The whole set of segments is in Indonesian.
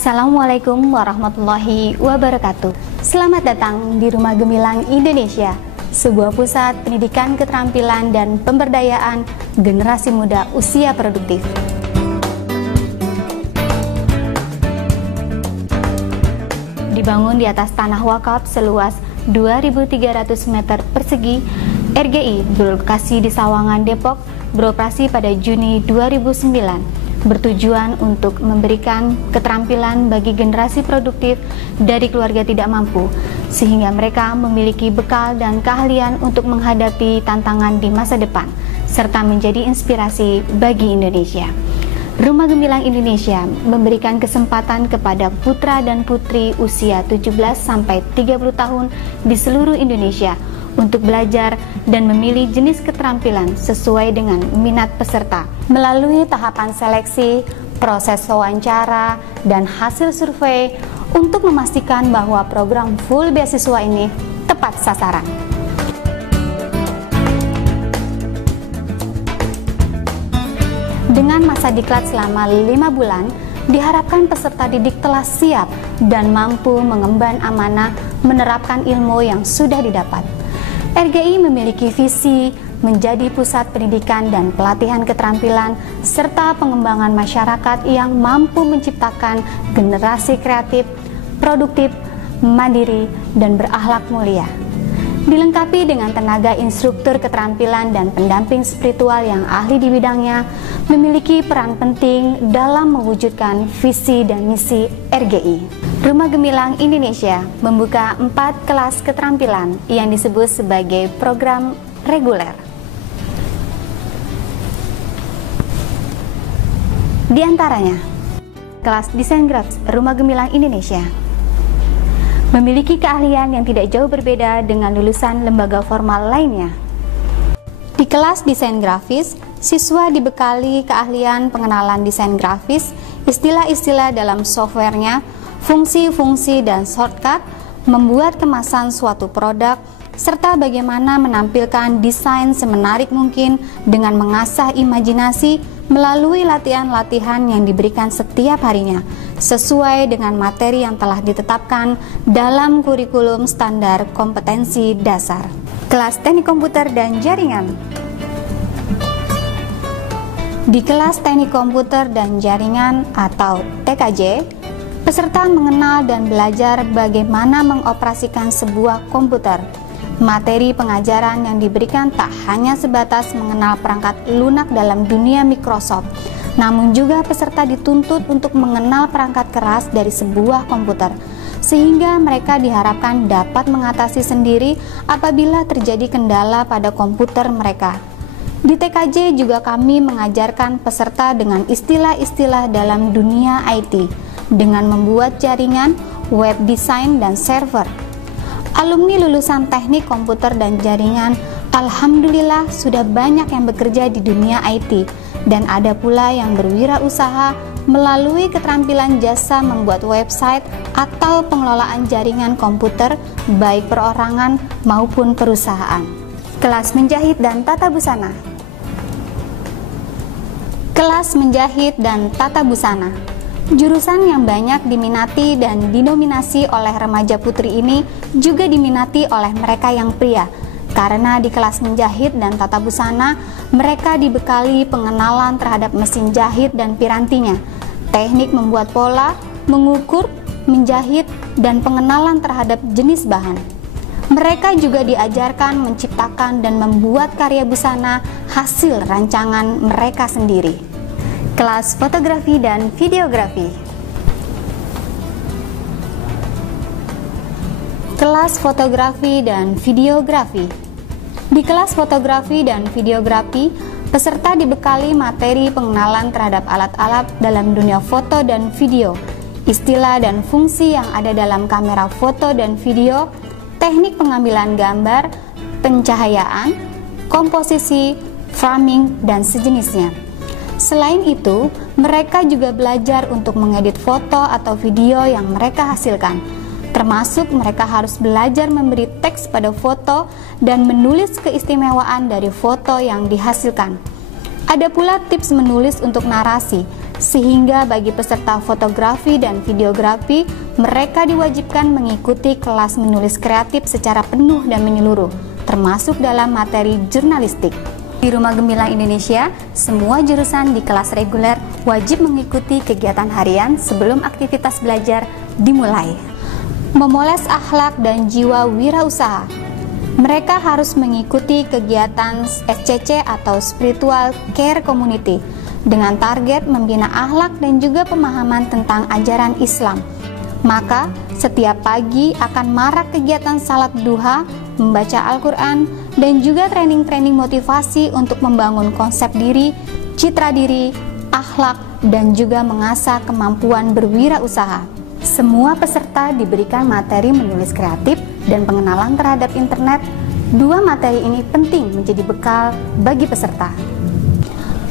Assalamualaikum warahmatullahi wabarakatuh. Selamat datang di Rumah Gemilang Indonesia, sebuah pusat pendidikan keterampilan dan pemberdayaan generasi muda usia produktif. Dibangun di atas tanah wakaf seluas 2.300 meter persegi, RGI berlokasi di Sawangan, Depok, beroperasi pada Juni 2009. Bertujuan untuk memberikan keterampilan bagi generasi produktif dari keluarga tidak mampu, sehingga mereka memiliki bekal dan keahlian untuk menghadapi tantangan di masa depan, serta menjadi inspirasi bagi Indonesia. Rumah Gemilang Indonesia memberikan kesempatan kepada putra dan putri usia 17-30 tahun di seluruh Indonesia untuk belajar dan memilih jenis keterampilan sesuai dengan minat peserta. Melalui tahapan seleksi, proses wawancara, dan hasil survei untuk memastikan bahwa program full beasiswa ini tepat sasaran. Dengan masa diklat selama 5 bulan, diharapkan peserta didik telah siap dan mampu mengemban amanah menerapkan ilmu yang sudah didapat. RGI memiliki visi menjadi pusat pendidikan dan pelatihan keterampilan serta pengembangan masyarakat yang mampu menciptakan generasi kreatif, produktif, mandiri, dan berakhlak mulia. Dilengkapi dengan tenaga instruktur keterampilan dan pendamping spiritual yang ahli di bidangnya, memiliki peran penting dalam mewujudkan visi dan misi RGI. Rumah Gemilang Indonesia membuka 4 kelas keterampilan yang disebut sebagai program reguler. Di antaranya, kelas desain grafis Rumah Gemilang Indonesia memiliki keahlian yang tidak jauh berbeda dengan lulusan lembaga formal lainnya. Di kelas desain grafis, siswa dibekali keahlian pengenalan desain grafis, istilah-istilah dalam softwarenya, fungsi-fungsi dan shortcut, membuat kemasan suatu produk, serta bagaimana menampilkan desain semenarik mungkin dengan mengasah imajinasi melalui latihan-latihan yang diberikan setiap harinya, sesuai dengan materi yang telah ditetapkan dalam kurikulum standar kompetensi dasar. Kelas teknik komputer dan jaringan. Di kelas teknik komputer dan jaringan atau TKJ, peserta mengenal dan belajar bagaimana mengoperasikan sebuah komputer. Materi pengajaran yang diberikan tak hanya sebatas mengenal perangkat lunak dalam dunia Microsoft, namun juga peserta dituntut untuk mengenal perangkat keras dari sebuah komputer, sehingga mereka diharapkan dapat mengatasi sendiri apabila terjadi kendala pada komputer mereka. Di TKJ juga kami mengajarkan peserta dengan istilah-istilah dalam dunia IT, dengan membuat jaringan, web design, dan server. Alumni lulusan teknik komputer dan jaringan, alhamdulillah sudah banyak yang bekerja di dunia IT, dan ada pula yang berwirausaha melalui keterampilan jasa membuat website atau pengelolaan jaringan komputer, baik perorangan maupun perusahaan. Kelas menjahit dan tata busana. Kelas menjahit dan tata busana, jurusan yang banyak diminati dan dinominasi oleh remaja putri ini juga diminati oleh mereka yang pria, karena di kelas menjahit dan tata busana mereka dibekali pengenalan terhadap mesin jahit dan pirantinya, teknik membuat pola, mengukur, menjahit, dan pengenalan terhadap jenis bahan. Mereka juga diajarkan menciptakan dan membuat karya busana hasil rancangan mereka sendiri. Kelas fotografi dan videografi. Kelas fotografi dan videografi. Di kelas fotografi dan videografi, peserta dibekali materi pengenalan terhadap alat-alat dalam dunia foto dan video, istilah dan fungsi yang ada dalam kamera foto dan video, teknik pengambilan gambar, pencahayaan, komposisi, framing, dan sejenisnya. Selain itu, mereka juga belajar untuk mengedit foto atau video yang mereka hasilkan. Termasuk mereka harus belajar memberi teks pada foto dan menulis keistimewaan dari foto yang dihasilkan. Ada pula tips menulis untuk narasi, sehingga bagi peserta fotografi dan videografi, mereka diwajibkan mengikuti kelas menulis kreatif secara penuh dan menyeluruh, termasuk dalam materi jurnalistik. Di Rumah Gemilang Indonesia, semua jurusan di kelas reguler wajib mengikuti kegiatan harian sebelum aktivitas belajar dimulai. Memoles akhlak dan jiwa wirausaha. Mereka harus mengikuti kegiatan SCC atau Spiritual Care Community dengan target membina akhlak dan juga pemahaman tentang ajaran Islam. Maka, setiap pagi akan marak kegiatan salat duha, membaca Al-Quran, dan juga training-training motivasi untuk membangun konsep diri, citra diri, akhlak, dan juga mengasah kemampuan berwirausaha. Semua peserta diberikan materi menulis kreatif dan pengenalan terhadap internet. Dua materi ini penting menjadi bekal bagi peserta.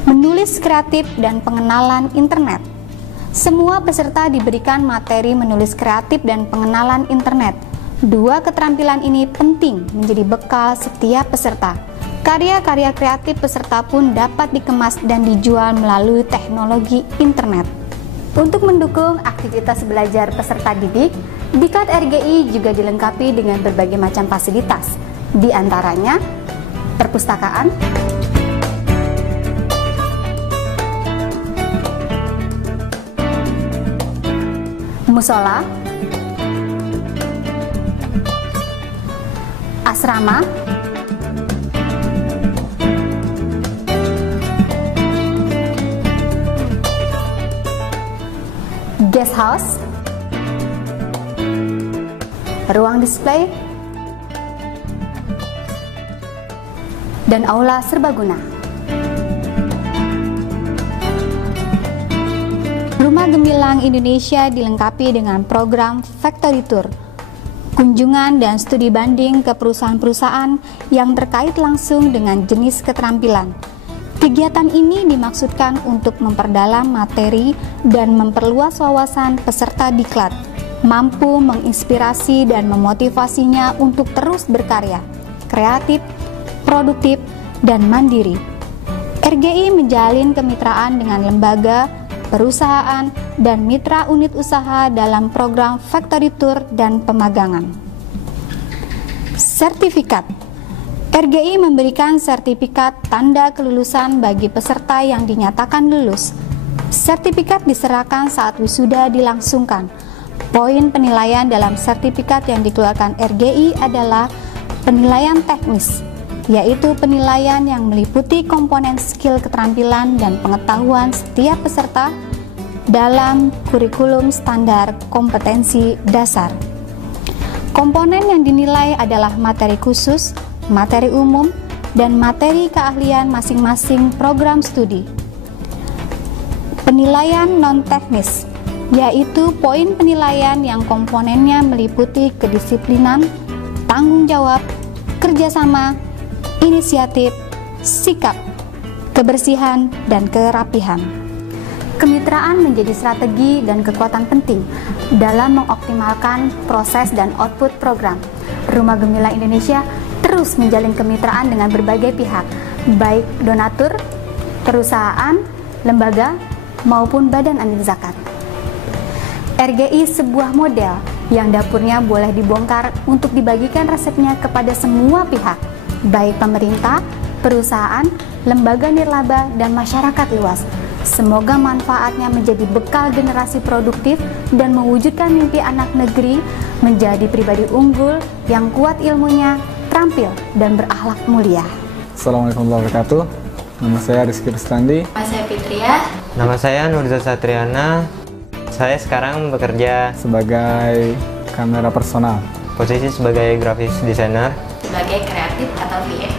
Menulis kreatif dan pengenalan internet. Semua peserta diberikan materi menulis kreatif dan pengenalan internet. Dua keterampilan ini penting menjadi bekal setiap peserta. Karya-karya kreatif peserta pun dapat dikemas dan dijual melalui teknologi internet. Untuk mendukung aktivitas belajar peserta didik, Diklat RGI juga dilengkapi dengan berbagai macam fasilitas, di antaranya perpustakaan, musola, asrama, guest house, ruang display, dan aula serbaguna. Rumah Gemilang Indonesia dilengkapi dengan program Factory Tour, kunjungan dan studi banding ke perusahaan-perusahaan yang terkait langsung dengan jenis keterampilan. Kegiatan ini dimaksudkan untuk memperdalam materi dan memperluas wawasan peserta diklat, mampu menginspirasi dan memotivasinya untuk terus berkarya, kreatif, produktif, dan mandiri. RGI menjalin kemitraan dengan lembaga, perusahaan, dan mitra unit usaha dalam program Factory Tour dan pemagangan. Sertifikat. RGI memberikan sertifikat tanda kelulusan bagi peserta yang dinyatakan lulus. Sertifikat diserahkan saat wisuda dilangsungkan. Poin penilaian dalam sertifikat yang dikeluarkan RGI adalah penilaian teknis, yaitu penilaian yang meliputi komponen skill keterampilan dan pengetahuan setiap peserta dalam kurikulum standar kompetensi dasar. Komponen yang dinilai adalah materi khusus, materi umum, dan materi keahlian masing-masing program studi. Penilaian non-teknis, yaitu poin penilaian yang komponennya meliputi kedisiplinan, tanggung jawab, kerjasama, inisiatif, sikap, kebersihan, dan kerapihan. Kemitraan menjadi strategi dan kekuatan penting dalam mengoptimalkan proses dan output program. Rumah Gemilang Indonesia terus menjalin kemitraan dengan berbagai pihak, baik donatur, perusahaan, lembaga, maupun badan amil zakat. RGI sebuah model yang dapurnya boleh dibongkar untuk dibagikan resepnya kepada semua pihak, baik pemerintah, perusahaan, lembaga nirlaba, dan masyarakat luas. Semoga manfaatnya menjadi bekal generasi produktif dan mewujudkan mimpi anak negeri menjadi pribadi unggul yang kuat ilmunya, terampil, dan berakhlak mulia. Assalamualaikum warahmatullahi wabarakatuh. Nama saya Rizky Rustandi. Nama saya Fitria. Nama saya Nurza Satriana. Saya sekarang bekerja Sebagai kamera personal. posisi sebagai graphics designer. Sebagai kreatif atau VA.